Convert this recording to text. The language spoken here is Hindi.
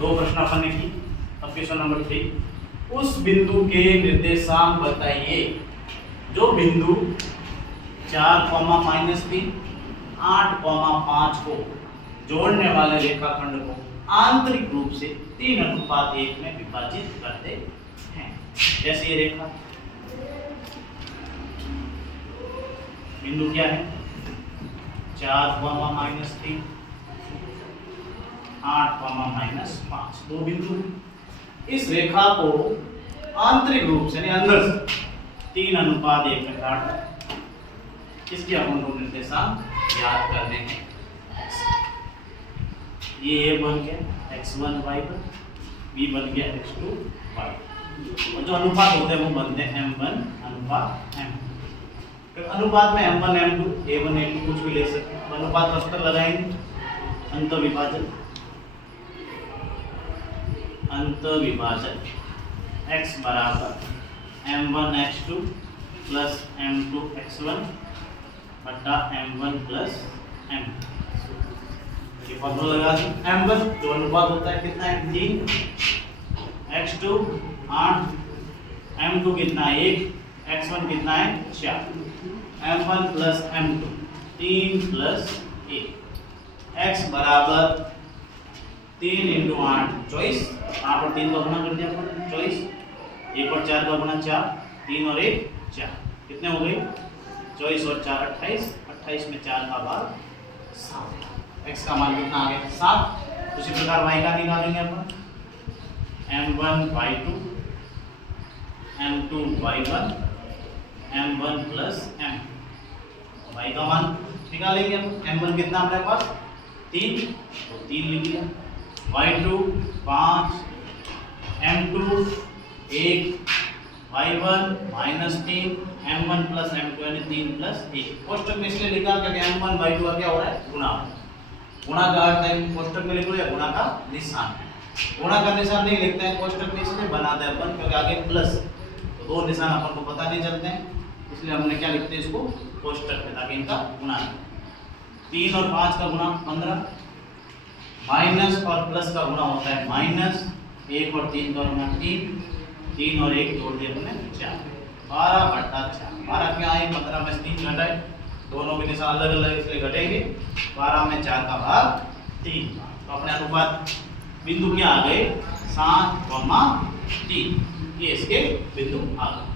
दो प्रश्न अपन ने की। अब क्वेश्चन नंबर 3, उस बिंदु के निर्देशांक बताइए जो बिंदु 4,-3 8,5 को जोड़ने वाले रेखाखंड को आंतरिक रूप से 3:1 में विभाजित करते हैं। जैसे ये रेखा बिंदु क्या है 4,-3 8,-5 दो बिंदु। इस रेखा को आंतरिक रूप से यानी अंदर से 3:1 में काट इसके अपन को निर्देशांक याद करने हैं। ये बन गया x1 y1, b बन गया x2 y, और जो अनुपात होते हैं वो बनते हैं m1 अनुपात m2। फिर अनुपात में m1 m2 a1 a2 कुछ भी ले सकते हैं। अनुपात अस्तर लगाएंगे, अंत विभाजन x बराबर m1 x2 plus m2 x1 बटा m1 प्लस m2। ये फॉर्मूला लगा दी। m1 जो अनुपात होता है कितना है 3, x2 8, m2 कितना है 1, x1 कितना है 4, m1 plus m2 3 plus 1, x बराबर 3 × 8 24। 8 और 3 का गुणा कर दिया अपन 24, 1 और 4 का गुणा 4, 3 और 1 4, कितने हो गए 24 और 4 28, 28 में 4 का भाग 7। x का मान कितना आ गया 7। उसी प्रकार y का निकालेंगे अपन m1 y2 m2 y1 m1 plus m, y का मान निकालेंगे अपन। m1 कितना हमारे पास 3 तो 3 लिख लिया, y2 5, m2 1, y1 -3, m1 plus m2 यानी 3 प्लस 1। कोष्टक में इसलिए लिखा क्योंकि m1 y2 का क्या हो रहा है गुणा। गुणा का अर्थ है कोष्टक में लिख लो या गुणा का निशान। गुणा का निशान नहीं लिखते हैं कोष्टक में, इसलिए बनाते हैं अपन क्योंकि आगे प्लस तो दो निशान अपन को पता नहीं चलते हैं, इसलिए हमने क्या लिखते हैं इसको कोष्टक में ताकि इनका गुणा। 3 और 5 का गुणा 15, माइनस और प्लस का गुणा होता है माइनस, 1 और 3 का गुणा 3, 3 और 1 जोड़ दिया हमने 4, 12 बटा 4। 12 क्या आए 15 में 3 घटाए, दोनों के निशान अलग अलग इसलिए घटेंगे, 12 में 4 का भाग 3। तो अपने अनुपात बिंदु क्या आ गए 7,3, ये इसके बिंदु आ गए।